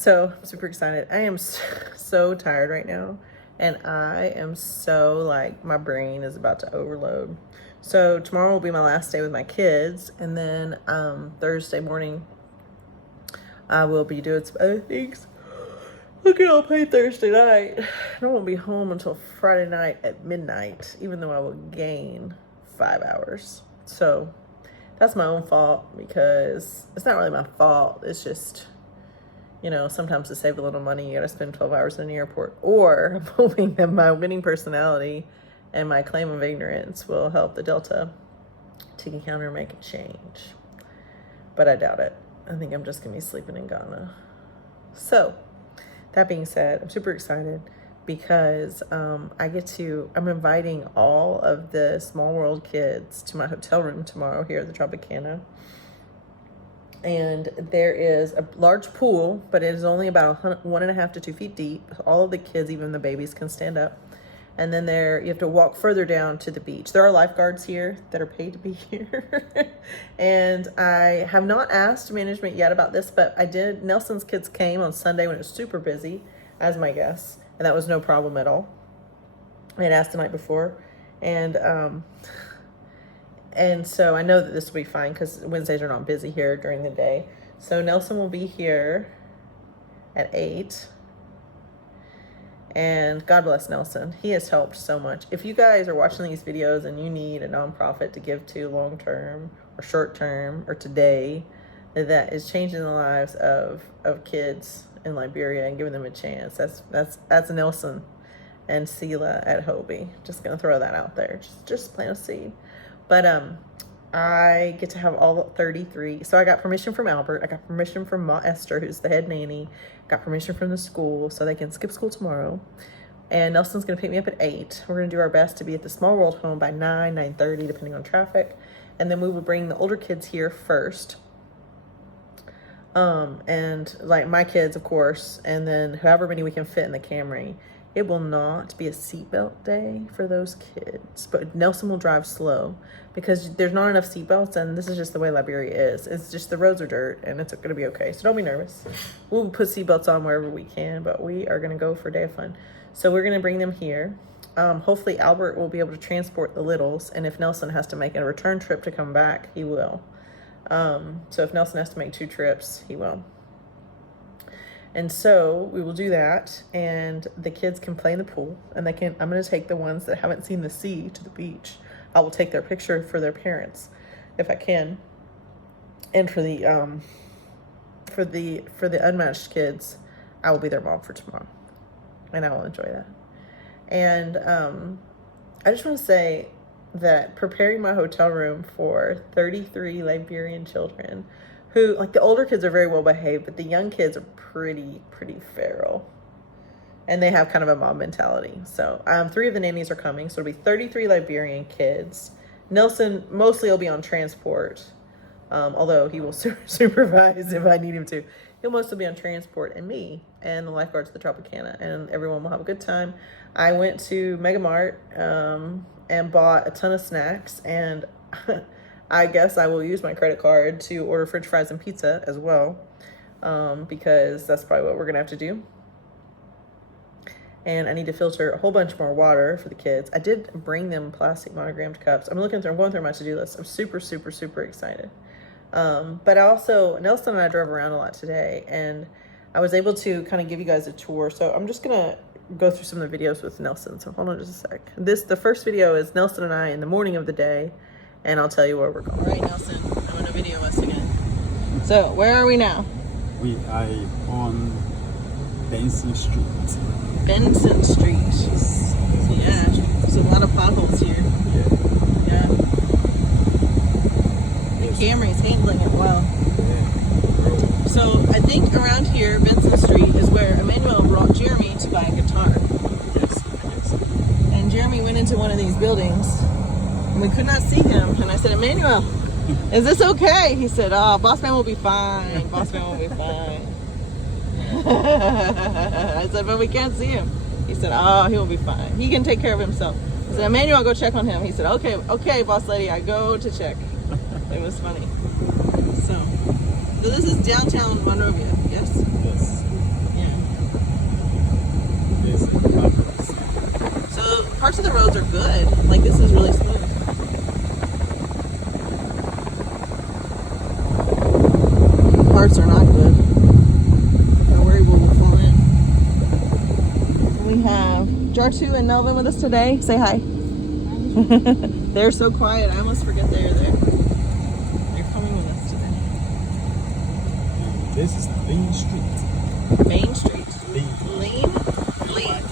So I'm super excited. I am so tired right now, and I am so like my brain is about to overload. So tomorrow will be my last day with my kids, and then Thursday morning I will be doing some other things. Okay, I'll play Thursday night. I won't be home until Friday night at midnight, even though I will gain 5 hours. So that's my own fault, because it's not really my fault. It's just, you know, sometimes to save a little money, you gotta spend 12 hours in the airport. Or I'm hoping that my winning personality and my claim of ignorance will help the Delta take a counter and make a change. But I doubt it. I think I'm just gonna be sleeping in Ghana. So that being said, I'm super excited because I'm inviting all of the Small World kids to my hotel room tomorrow here at the Tropicana. And there is a large pool, but it is only about 1.5 to 2 feet deep. All of the kids, even the babies, can stand up. And then you have to walk further down to the beach. There are lifeguards here that are paid to be here. And I have not asked management yet about this, but I did. Nelson's kids came on Sunday when it was super busy as my guests, and that was no problem at all. I had asked the night before, and so I know that this will be fine because Wednesdays are not busy here during the day. So Nelson will be here at 8. And God bless Nelson. He has helped so much. If you guys are watching these videos and you need a nonprofit to give to long-term or short-term or today, that is changing the lives of kids in Liberia and giving them a chance, that's Nelson and Sela at Hobie. Just gonna throw that out there. Just plant a seed. But I get to have all 33. So I got permission from Albert. I got permission from Ma Esther, who's the head nanny. Got permission from the school so they can skip school tomorrow. And Nelson's going to pick me up at 8. We're going to do our best to be at the Small World home by 9:30, depending on traffic. And then we will bring the older kids here first. And like my kids, of course, and then however many we can fit in the Camry. It will not be a seatbelt day for those kids, but Nelson will drive slow because there's not enough seatbelts, and this is just the way Liberia is. It's just the roads are dirt, and it's going to be okay. So don't be nervous. We'll put seatbelts on wherever we can, but we are going to go for a day of fun. So we're going to bring them here. Hopefully Albert will be able to transport the littles, and if Nelson has to make a return trip to come back, he will. So if Nelson has to make 2 trips, he will. And so we will do that, and the kids can play in the pool, and I'm going to take the ones that haven't seen the sea to the beach. I will take their picture for their parents if I can. And for the unmatched kids, I will be their mom for tomorrow, and I will enjoy that. And I just want to say that preparing my hotel room for 33 Liberian children, who, like, the older kids are very well behaved, but the young kids are pretty feral. And they have kind of a mob mentality. So 3 of the nannies are coming. So it'll be 33 Liberian kids. Nelson mostly will be on transport, although he will supervise if I need him to. He'll mostly be on transport, and me and the lifeguards at the Tropicana, and everyone will have a good time. I went to Mega Mart and bought a ton of snacks, and I guess I will use my credit card to order French fries and pizza as well, because that's probably what we're gonna have to do. And I need to filter a whole bunch more water for the kids. I did bring them plastic monogrammed cups. I'm going through my to-do list. I'm super excited. But also, Nelson and I drove around a lot today, and I was able to kind of give you guys a tour. So I'm just gonna go through some of the videos with Nelson. So hold on just a sec. The first video is Nelson and I in the morning of the day, and I'll tell you where we're going. All right, Nelson, I'm gonna video us again. So where are we now? We are on Benson Street. Benson Street. Yeah, there's a lot of potholes here. Yeah. The Camry's handling it well. Yeah. So I think around here, Benson Street, is where Emmanuel brought Jeremy to buy a guitar. Yes. And Jeremy went into one of these buildings, and we could not see him. And I said, Emmanuel, is this okay? He said, oh, boss man will be fine. Boss man will be fine. I said, but we can't see him. He said, oh, he'll be fine. He can take care of himself. I said, Emmanuel, go check on him. He said, okay, boss lady, I go to check. It was funny. So So this is downtown Monrovia, yes? Yes. Yeah. This is the back. So parts of the roads are good. Like this is really smooth. Parts are not good. I worry we'll fall in. We have Jartu and Melvin with us today. Say hi. They're so quiet. I almost forget they're there. They're coming with us today. This is Main Street. Main Street. Lean. Lean. Lynch.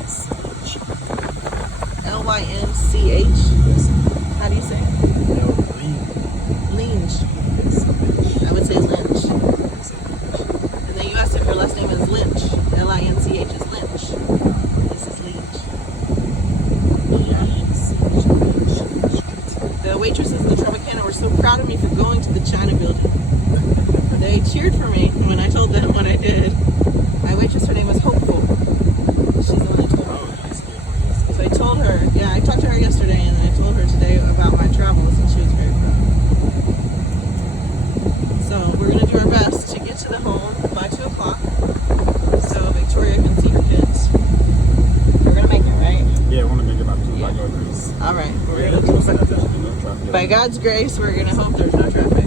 Yes. How do you say it? No, Lean. Lynch. Yes. I would say Lynch. Yes. And then you asked if your last name is Lynch. Linch is Lynch. This is Lynch. The waitresses in the Tropicana were so proud of me for going to the China building. They cheered for me when I told them what I did. My waitress, her name was Hopeful. She's the one that told me. So I told her, yeah, I talked to her yesterday and I told her today about my travels and she was very proud. So we're going to do our best to get to the home by 2 o'clock so Victoria can see her kids. We're going to make it, right? Yeah, I want to make it about 2 by God's grace. All right. Yeah, let's hope that there should be no traffic. By God's grace, we're going to hope there's no traffic.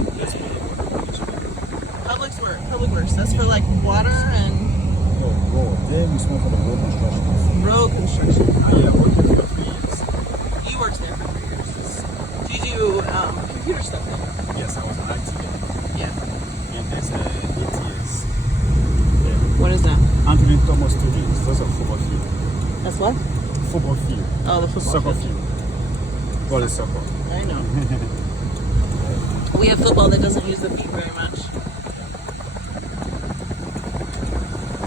Public works. That's for like water and Road. There we spoke for the road construction. road construction. Yeah, working for 3 years. You worked there for 3 years. Do you do computer stuff there? Yes, I was an IT there. Yeah. And there's 8 years. Yeah. What is that? Anthony Thomas Studios. Those are football field. That's what? Football field. Oh, the football Soccer field. field. Ball is soccer. I know. We have football that doesn't use the feet very much.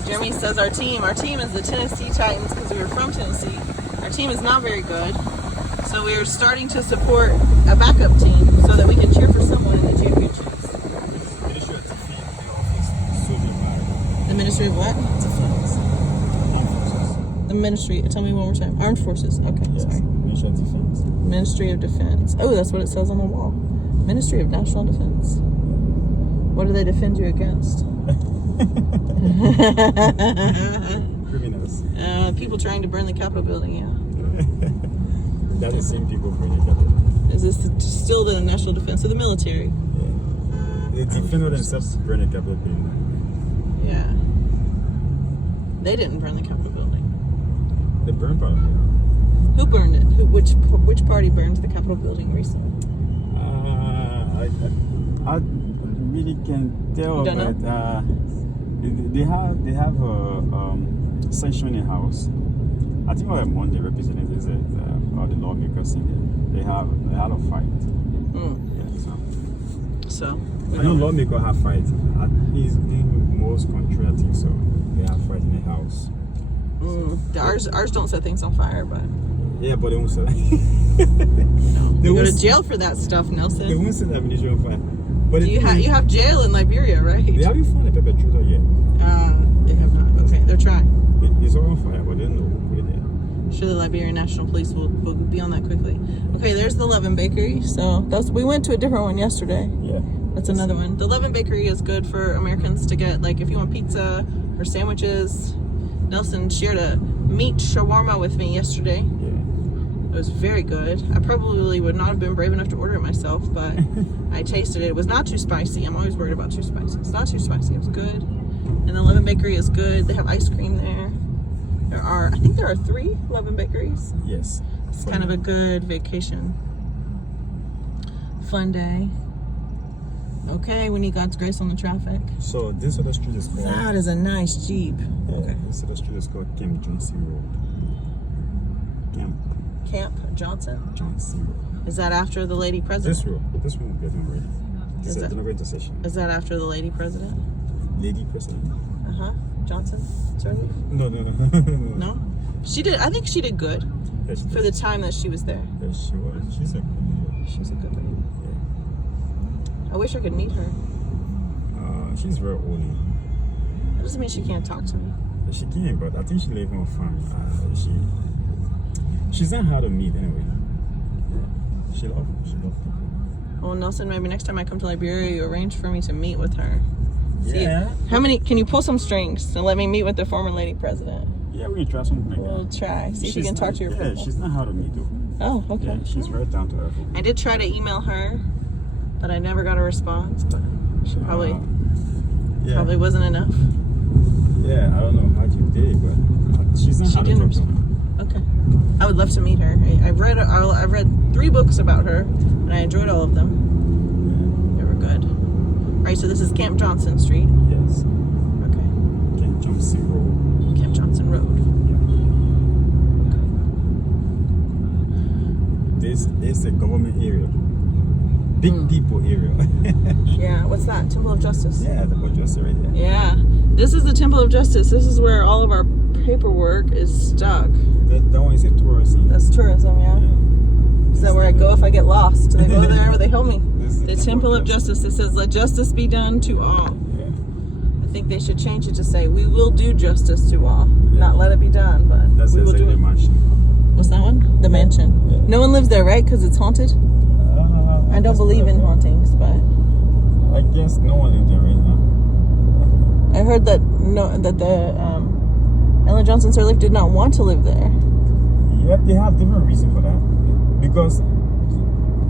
Jeremy says our team is the Tennessee Titans because we were from Tennessee. Our team is not very good. So we are starting to support a backup team so that we can cheer for someone in the championships. Ministry of Defense, the office, Soviet Bible. The Ministry of what? Defense. Armed Forces. The Ministry, tell me one more time. Armed Forces. Okay, Yes, sorry. Ministry of Defense. Ministry of Defense. Oh, that's what it says on the wall. Ministry of National Defense. What do they defend you against? Criminals. People trying to burn the Capitol building, yeah. That's the same people burning the Capitol. Is this still the national defense of the military? Yeah. They defended themselves to burn the Capitol building. Yeah. They didn't burn the Capitol building. They burned part of it. Who burned it? Which party burned the Capitol building recently? I really can't tell, You don't but they have a sanctioning house. I think on Monday representatives or the lawmakers in there. They had a fight. Yeah, So I know lawmakers have fights. It's the most country, I think so. They have fight in the house. Ours don't set things on fire, but Yeah, but they won't say that. you go to jail for that stuff, Nelson. They won't set the ammunition on fire. But You have jail in Liberia, right? They haven't found a perpetrator yet. They have not. Okay, they're trying. It's all on fire, but they don't know who put it there. Sure, the Liberian National Police will be on that quickly. Okay, there's the Levin Bakery. So we went to a different one yesterday. Yeah. That's another one. The Levin Bakery is good for Americans to get, like, if you want pizza or sandwiches. Nelson shared a meat shawarma with me yesterday. Yeah. It was very good. I probably would not have been brave enough to order it myself, but I tasted it. It was not too spicy. I'm always worried about too spicy. It's not too spicy. It was good. And the Levin Bakery is good. They have ice cream there. I think there are 3 Levin Bakeries. Yes. It's kind of a good vacation. Fun day. Okay, we need God's grace on the traffic. So this other street is called... That is a nice Jeep. Yeah, Okay. this other street is called Camp Johnson Road. Camp Johnson? Johnson Road. Is that after the lady president? This road will get them ready. It's Is a that- delivery intersection. Is that after the lady president? Lady President? Uh-huh. Johnson? Sorry? No. No? She did, I think she did good Yes, for the time that she was there. yes, she was. She's a good She's a good lady. I wish I could meet her. she's very old now. That doesn't mean she can't talk to me. She can, but I think she lives on a farm. She's not hard to meet anyway. Yeah. She loves people. Well, Nelson, maybe next time I come to Liberia, you arrange for me to meet with her. See, Yeah. how many? Can you pull some strings and let me meet with the former lady president? Yeah, we can try something like We'll that. try. See if you can talk to your Yeah, people. she's not hard to meet though. Oh, okay. Yeah, she's very down to earth. I did try to email her, but I never got a response. But she probably wasn't enough. Yeah, I don't know how you did it, but she's not hard to talk to. Okay. I would love to meet her. I've read 3 books about her, and I enjoyed all of them. They were good. All right, so this is Camp Johnson Street. Yes. Okay. Camp Johnson Road. Camp Johnson Road. This is a government area. Big people area. Yeah, what's that? Temple of Justice. Yeah, the Temple of Justice right there. Yeah. This is the Temple of Justice. This is where all of our paperwork is stuck. That one is a tourism. That's tourism, yeah. Is that where I go if I get lost? Do I go there where they help me? The Temple of Justice. It says, let justice be done to all. Yeah. I think they should change it to say, we will do justice to all. Not let it be done, but That's we will do exactly it. the mansion. What's that one? The mansion. Yeah. No one lives there, right? Because it's haunted? I don't believe in hauntings, but I guess no one lives there right now. I heard that Ellen Johnson Sirleaf did not want to live there. Yeah, they have different reasons for that. Because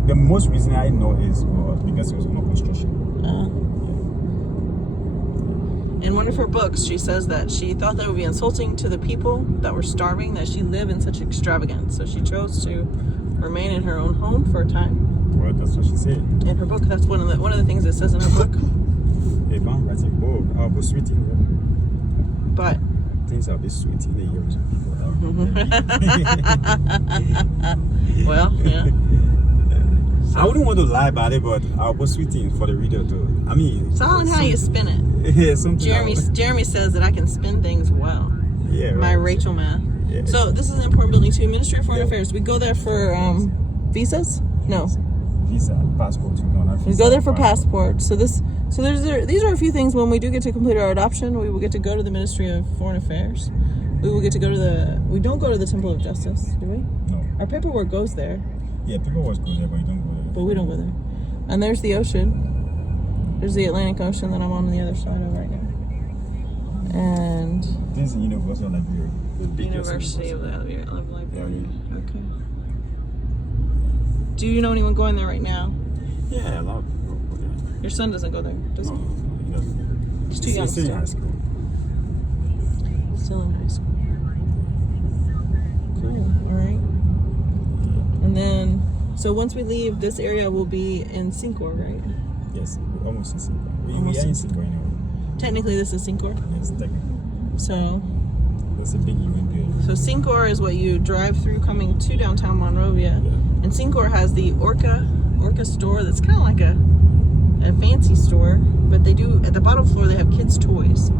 the most reason I know is because it was under construction. In one of her books, she says that she thought that would be insulting to the people that were starving, that she lived in such extravagance. So she chose to remain in her own home for a time. Well, that's what she said. In her book, that's one of the things it says in her book. If I'm writing a book, I'll be sweet in them. But Things I'll be sweet in the years of people. well, yeah. I wouldn't want to lie about it, but I'll be sweet in for the reader too. I mean, It's all in how you spin it. Yeah, something. Jeremy says that I can spin things well. Yeah, right. My Rachel math. Yeah. So this is an important building too. Ministry of Foreign Affairs. We go there for visas? No. Visa, passport. No, not visa. We go there for passport. So these are a few things. When we do get to complete our adoption, we will get to go to the Ministry of Foreign Affairs. We will get to go to we don't go to the Temple of Justice, do we? No. Our paperwork goes there. Yeah, people always go there, but you don't go there. But we don't go there. And there's the ocean. There's the Atlantic Ocean that I'm on the other side of right now. And This is the University of Liberia. The biggest University of Liberia. Yeah. Okay. Do you know anyone going there right now? Yeah, a lot of people go there. Your son doesn't go there, does No, he? he doesn't. He's too young He's in still. high school. Still in high school. Cool. All right. And then, so once we leave, this area will be in Sincor, right? Yes, we're almost in Sincor. We Almost are in in Sincor anyway. Technically, this is Sincor. Yes, technically. So That's a big UN building. Sincor is what you drive through coming to downtown Monrovia. Yeah. And Sincor has the Orca store that's kind of like a fancy store, but they do, at the bottom floor, they have kids' toys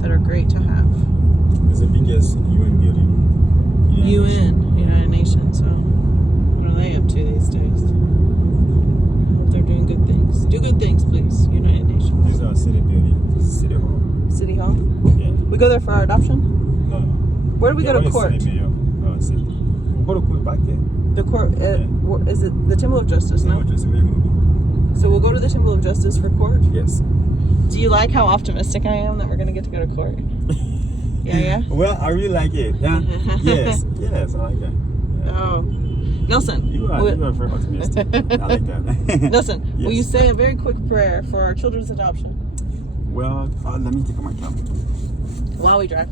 that are great to have. It's the biggest UN building. United Nations. So what are they up to these days? I hope they're doing good things. Do good things, please. United Nations. These are city building. This is City Hall. City Hall. Yeah. We go there for our adoption. No, no. Where do we go to court? City. We'll go to court back there. The court. Is it the Temple of Justice? No. Just where you gonna go? So we'll go to the Temple of Justice for court. Yes. Do you like how optimistic I am that we're gonna get to go to court? Yeah. Well, I really like it. Yeah. Yes, I like that. Yeah. Oh, Nelson. You are very optimistic. I like that. Nelson, Yes. will you say a very quick prayer for our children's adoption Well, let me take off my cap. while we drive?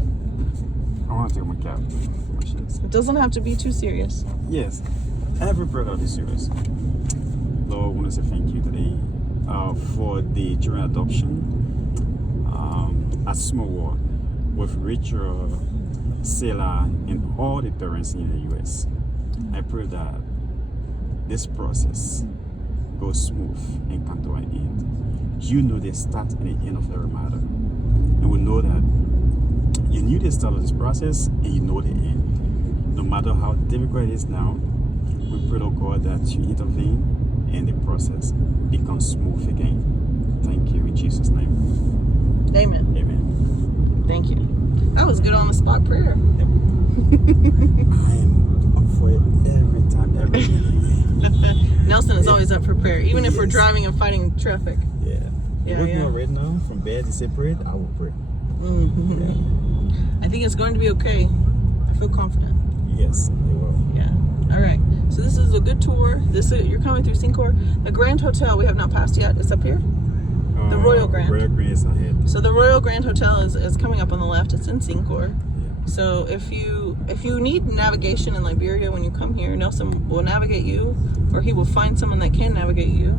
I want to take off my cap. My shades. It doesn't have to be too serious. Yes, every prayer that is serious. Lord, I want to say thank you today for the children adoption at Small World with Rachel, Selah, and all the parents in the U.S. I pray that this process goes smooth and come to an end. You know the start and the end of every matter. And we know that you knew the start of this process and you know the end. No matter how difficult it is now, we pray, Lord God, that you intervene and the process becomes smooth again. Thank you in Jesus' name. Amen. Amen. Thank you. That was good on the spot prayer. Yep. I am up for it every time, every minute. Nelson is always up for prayer, even if we're Yes. driving and fighting traffic. Yeah. Yeah, Woke me yeah. up right now from bed. He said, "Pray." I will pray. I think it's going to be okay. I feel confident. Yes, it will. Yeah. All right. So this is a good tour. You're coming through Sincor. The Grand Hotel we have not passed yet. It's up here. The Royal Grand. Royal Grand is ahead. So the Royal Grand Hotel is coming up on the left. It's in Sincor. Yeah. So if you need navigation in Liberia when you come here, Nelson will navigate you, or he will find someone that can navigate you.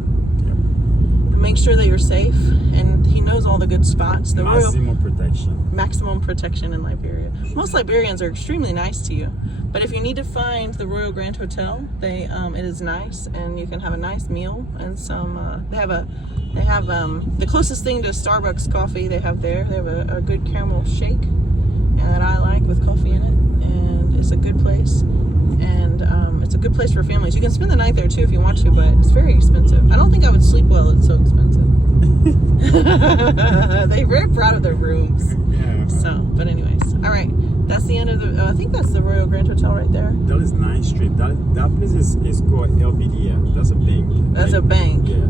Make sure that you're safe, and he knows all the good spots. The maximum protection in Liberia. Most Liberians are extremely nice to you, but if you need to find the Royal Grand Hotel, it is nice, and you can have a nice meal and some. They have the closest thing to Starbucks coffee they have there. They have a good caramel shake, that I like with coffee in it, and it's a good place. And it's a good place for families. You can spend the night there too if you want to, but it's very expensive. I don't think I would sleep well. It's so expensive. They're very proud of their rooms. Yeah. So, but anyways, all right. That's the end of the. I think that's the Royal Grand Hotel right there. That is 9th Street. That place is called LBDF. That's a bank. That's a bank. Yeah.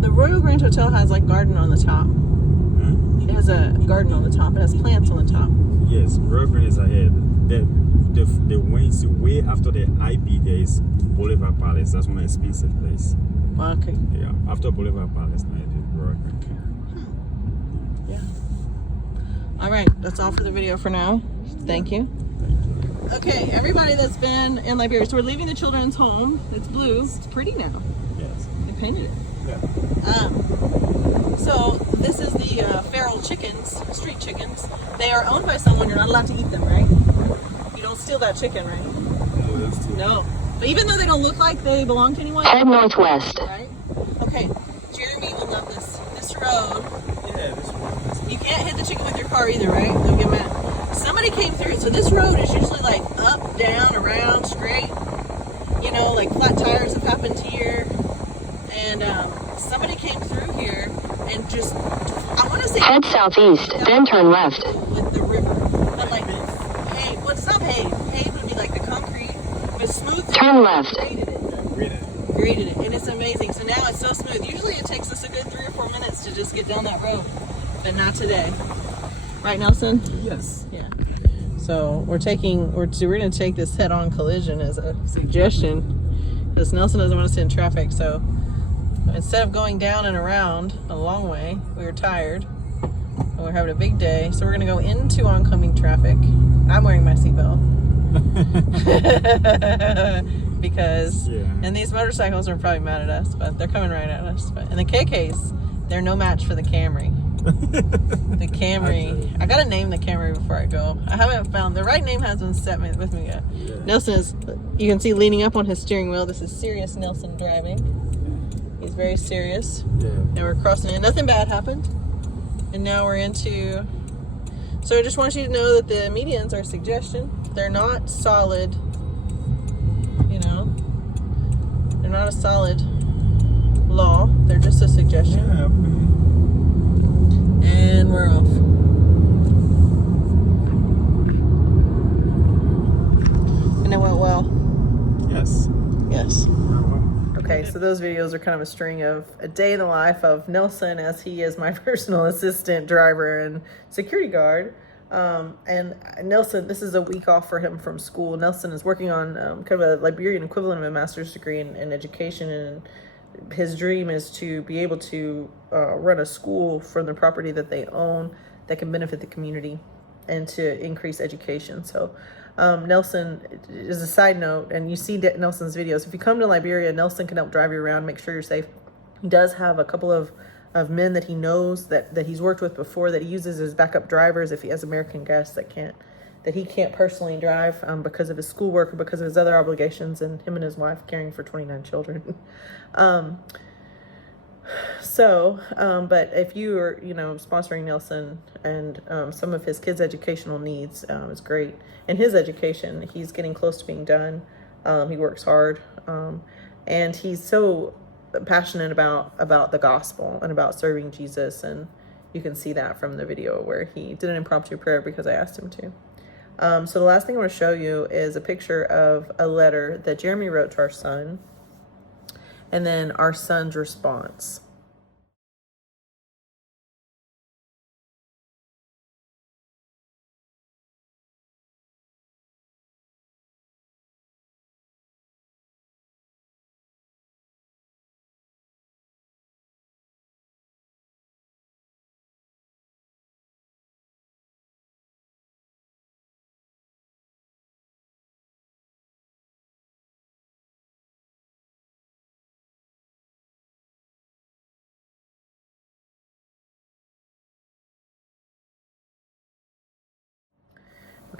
The Royal Grand Hotel has like garden on the top. Huh? It has a garden on the top. It has plants on the top. Yes, Royal Grand is ahead. The wings way after the IB there is Boulevard Palace. That's one expensive place. Okay. Yeah, after Boulevard Palace, now it is Royal Grand. Yeah. All right, that's all for the video for now. Thank you. Okay, everybody that's been in Liberia, so we're leaving the children's home. It's blue. It's pretty now. Yes. They painted it. Yeah. So this is the feral chickens, street chickens. They are owned by someone. You're not allowed to eat them, right? You don't steal that chicken, right? No, that's too. No. But even though they don't look like they belong to anyone. Head northwest. Right? Okay. Jeremy will love this. This road. Yeah, this one. You can't hit the chicken with your car either, right? They'll get mad. Somebody came through. So this road is usually like up, down, around, straight. You know, like flat tires have happened here. And somebody came through here and just, I want to say, head southeast, then turn left. With the river. But like, hey, what's up, hey? Hey would be like the concrete, but smooth. Turn left. Graded it, and it's amazing. So now it's so smooth. Usually it takes us a good 3 or 4 minutes to just get down that road, but not today. Right, Nelson? Yes. Yeah. So we're going to take this head-on collision as a suggestion, because Nelson doesn't want to sit in traffic. So instead of going down and around a long way, we were tired and we're having a big day. So we're going to go into oncoming traffic. I'm wearing my seatbelt. Because, and these motorcycles are probably mad at us, but they're coming right at us. And the KKs, they're no match for the Camry. The Camry. I gotta name the Camry before I go. I haven't found the right name. Hasn't set with me yet. Yeah. Nelson is, you can see leaning up on his steering wheel. This is serious Nelson driving. He's very serious. Yeah. And we're crossing in. Nothing bad happened. And now we're into. So I just want you to know that the medians are a suggestion. They're not solid. You know, they're not a solid law. They're just a suggestion. Yeah, and we're off. And it went well. Yes. Yes. Okay, so those videos are kind of a string of a day in the life of Nelson, as he is my personal assistant, driver, and security guard. And Nelson, this is a week off for him from school. Nelson is working on kind of a Liberian equivalent of a master's degree in education, and his dream is to be able to run a school from the property that they own that can benefit the community and to increase education. So Nelson, is a side note, and you see Nelson's videos. If you come to Liberia, Nelson can help drive you around, make sure you're safe. He does have a couple of men that he knows that he's worked with before, that he uses as backup drivers if he has American guests that he can't personally drive because of his schoolwork or because of his other obligations, and him and his wife caring for 29 children. But if you are, sponsoring Nelson and some of his kids' educational needs, is great. In his education, he's getting close to being done. He works hard, and he's so passionate about the gospel and about serving Jesus, and you can see that from the video where he did an impromptu prayer because I asked him to. So the last thing I want to show you is a picture of a letter that Jeremy wrote to our son, and then our son's response.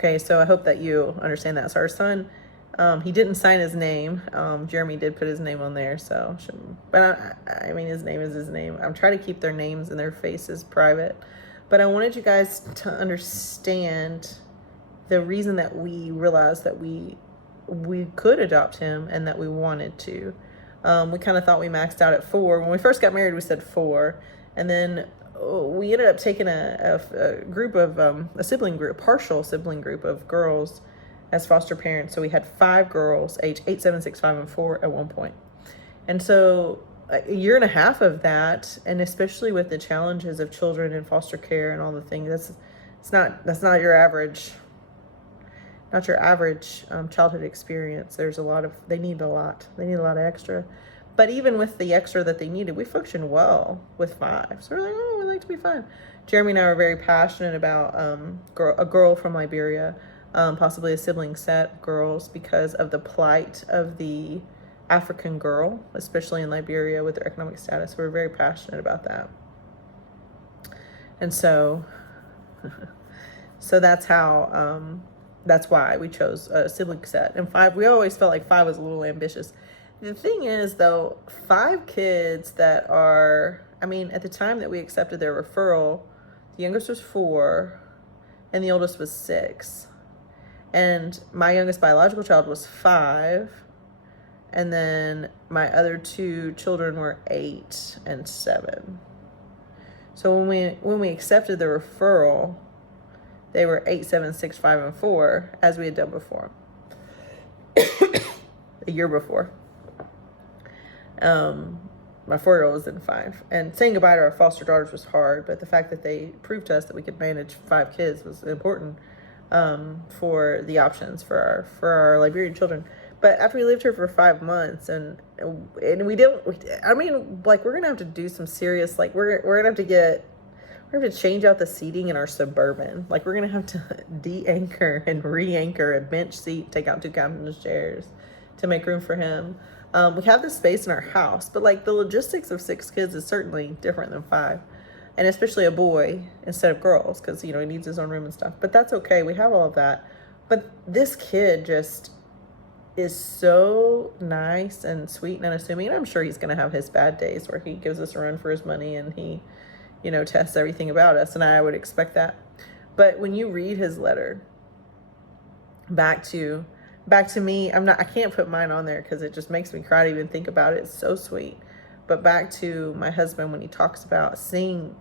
Okay, so I hope that you understand that. So our son, he didn't sign his name. Jeremy did put his name on there, so but I mean, his name is his name. I'm trying to keep their names and their faces private, but I wanted you guys to understand the reason that we realized that we could adopt him and that we wanted to. We kind of thought we maxed out at 4. When we first got married, we said 4, and then we ended up taking a group of a sibling group, partial sibling group of girls as foster parents. So we had 5 girls, age 8, 7, 6, 5, and 4 at one point. And so a year and a half of that, and especially with the challenges of children in foster care and all the things, that's not your average. Not your average childhood experience. There's they need a lot of extra. But even with the extra that they needed, we functioned well with 5. So we're like, oh, we like to be 5. Jeremy and I are very passionate about a girl from Liberia, possibly a sibling set of girls, because of the plight of the African girl, especially in Liberia with their economic status. We're very passionate about that. And so that's how, that's why we chose a sibling set. And 5, we always felt like 5 was a little ambitious. The thing is, though, 5 kids that are, I mean, at the time that we accepted their referral, the youngest was 4 and the oldest was 6. And my youngest biological child was 5. And then my other 2 children were 8 and 7. So when we accepted the referral, they were 8, 7, 6, 5, and 4, as we had done before. A year before. My 4-year-old was in 5. And saying goodbye to our foster daughters was hard, but the fact that they proved to us that we could manage 5 kids was important for the options for our Liberian children. But after we lived here for 5 months, and we didn't, I mean, like, we're gonna have to do some serious, like, we're gonna have to change out the seating in our Suburban. Like, we're gonna have to de-anchor and re-anchor a bench seat, take out 2 captain's chairs to make room for him. We have the space in our house, but like the logistics of 6 kids is certainly different than 5, and especially a boy instead of girls, because he needs his own room and stuff. But that's okay. We have all of that. But this kid just is so nice and sweet and unassuming. And I'm sure he's gonna have his bad days where he gives us a run for his money and he tests everything about us, and I would expect that. But when you read his letter back to me, I can't put mine on there because it just makes me cry to even think about it. It's so sweet. But back to my husband, when he talks about seeing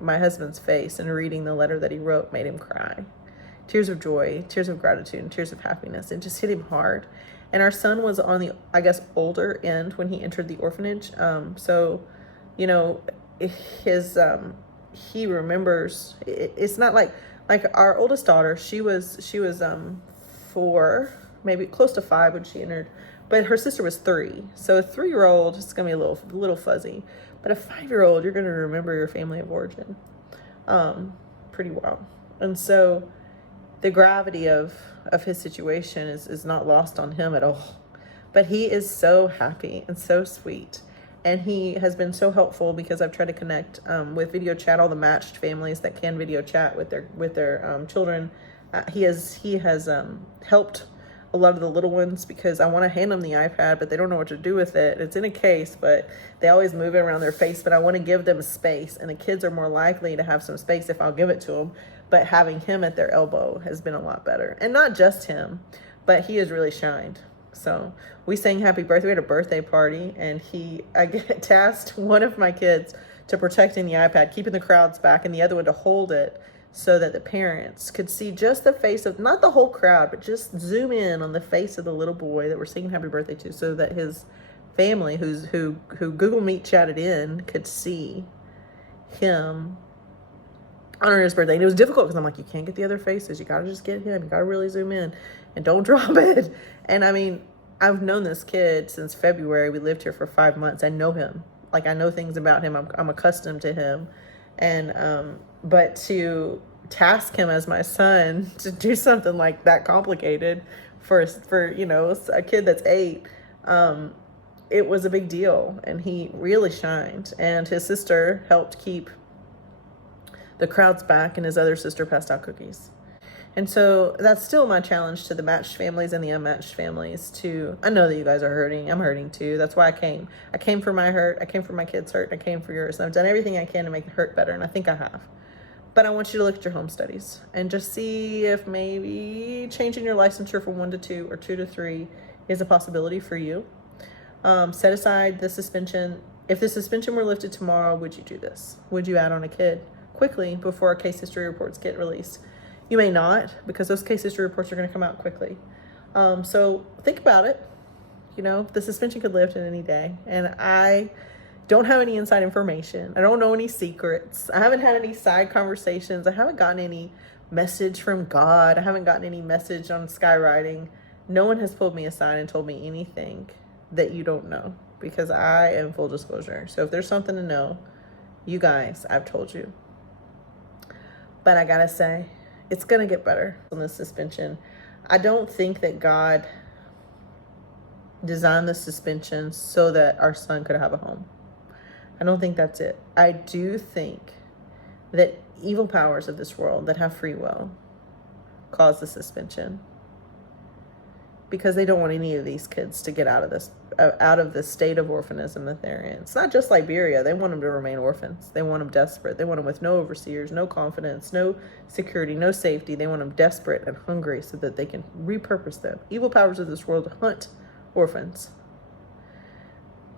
my husband's face and reading the letter that he wrote made him cry. Tears of joy, tears of gratitude, and tears of happiness. It just hit him hard. And our son was on the, I guess, older end when he entered the orphanage. So, he remembers. It's not like our oldest daughter. She was 4, maybe close to 5 when she entered, but her sister was 3. So a 3-year-old is gonna be a little fuzzy, but a 5-year-old, you're gonna remember your family of origin pretty well. And so the gravity of his situation is not lost on him at all. But he is so happy and so sweet. And he has been so helpful because I've tried to connect with video chat, all the matched families that can video chat with their children. He has helped a lot of the little ones because I want to hand them the iPad, but they don't know what to do with it. It's in a case, but they always move it around their face. But I want to give them space, and the kids are more likely to have some space if I'll give it to them. But having him at their elbow has been a lot better. And not just him, but he has really shined. So we sang happy birthday. We had a birthday party, and I get tasked one of my kids to protecting the iPad, keeping the crowds back, and the other one to hold it so that the parents could see just the face of, not the whole crowd, but just zoom in on the face of the little boy that we're singing happy birthday to, so that his family who Google Meet chatted in could see him honoring his birthday. And it was difficult because I'm like, you can't get the other faces. You got to just get him. You got to really zoom in and don't drop it. And I mean, I've known this kid since February. We lived here for 5 months. I know him. Like, I know things about him. I'm accustomed to him. And, but to task him as my son to do something like that complicated for a kid that's 8, it was a big deal. And he really shined. And his sister helped keep the crowds back, and his other sister passed out cookies. And so that's still my challenge to the matched families and the unmatched families to, I know that you guys are hurting. I'm hurting too. That's why I came. I came for my hurt. I came for my kids' hurt. I came for yours. And I've done everything I can to make the hurt better. And I think I have. But I want you to look at your home studies and just see if maybe changing your licensure from 1 to 2 or 2 to 3 is a possibility for you. Set aside the suspension. If the suspension were lifted tomorrow, would you do this? Would you add on a kid quickly before case history reports get released? You may not, because those case history reports are going to come out quickly. So think about it. You know, the suspension could lift in any day. And I don't have any inside information. I don't know any secrets. I haven't had any side conversations. I haven't gotten any message from God. I haven't gotten any message on skywriting. No one has pulled me aside and told me anything that you don't know, because I am full disclosure. So if there's something to know, you guys, I've told you. But I gotta say, it's gonna get better on this suspension. I don't think that God designed the suspension so that our son could have a home. I don't think that's it. I do think that evil powers of this world that have free will cause the suspension, because they don't want any of these kids to get out of the state of orphanism that they're in. It's not just Liberia. They want them to remain orphans. They want them desperate. They want them with no overseers, no confidence, no security, no safety. They want them desperate and hungry so that they can repurpose them. Evil powers of this world hunt orphans.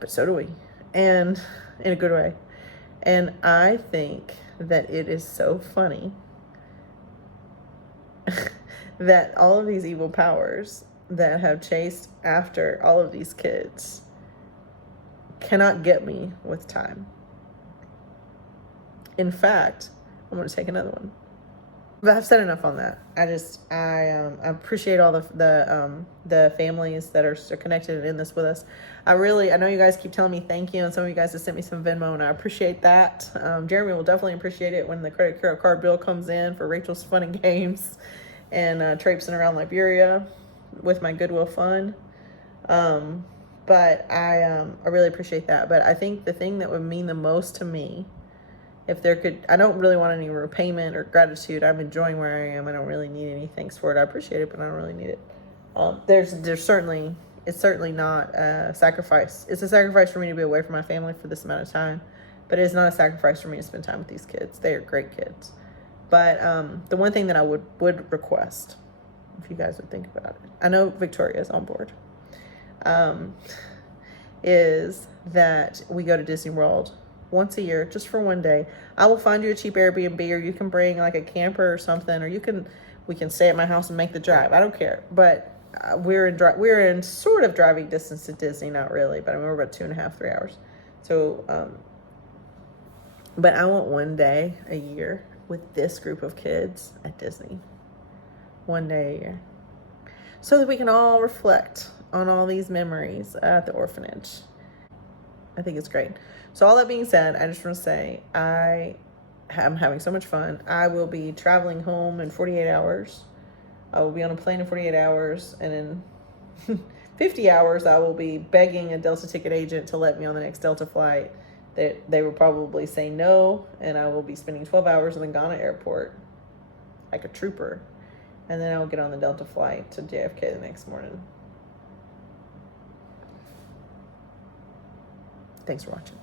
But so do we. And in a good way. And I think that it is so funny that all of these evil powers that have chased after all of these kids cannot get me with time. In fact, I'm going to take another one. But I've said enough on that. I appreciate all the families that are connected and in this with us. I know you guys keep telling me thank you, and some of you guys have sent me some Venmo, and I appreciate that. Jeremy will definitely appreciate it when the credit card bill comes in for Rachel's Fun and Games and traipsing around Liberia with my Goodwill Fund. But I really appreciate that. But I think the thing that would mean the most to me, I don't really want any repayment or gratitude. I'm enjoying where I am. I don't really need any thanks for it. I appreciate it, but I don't really need it. It's certainly not a sacrifice. It's a sacrifice for me to be away from my family for this amount of time, but it is not a sacrifice for me to spend time with these kids. They are great kids. But the one thing that I would request, if you guys would think about it, I know Victoria is on board, is that we go to Disney World once a year, just for one day. I will find you a cheap Airbnb, or you can bring like a camper or something, or we can stay at my house and make the drive. I don't care. But we're in sort of driving distance to Disney, not really, but I mean, we're about 2.5, 3 hours. So, but I want one day a year with this group of kids at Disney. One day a year. So that we can all reflect on all these memories at the orphanage. I think it's great. So all that being said, I just want to say I am having so much fun. I will be traveling home in 48 hours. I will be on a plane in 48 hours. And in 50 hours, I will be begging a Delta ticket agent to let me on the next Delta flight. They will probably say no. And I will be spending 12 hours in the Ghana airport like a trooper. And then I will get on the Delta flight to JFK the next morning. Thanks for watching.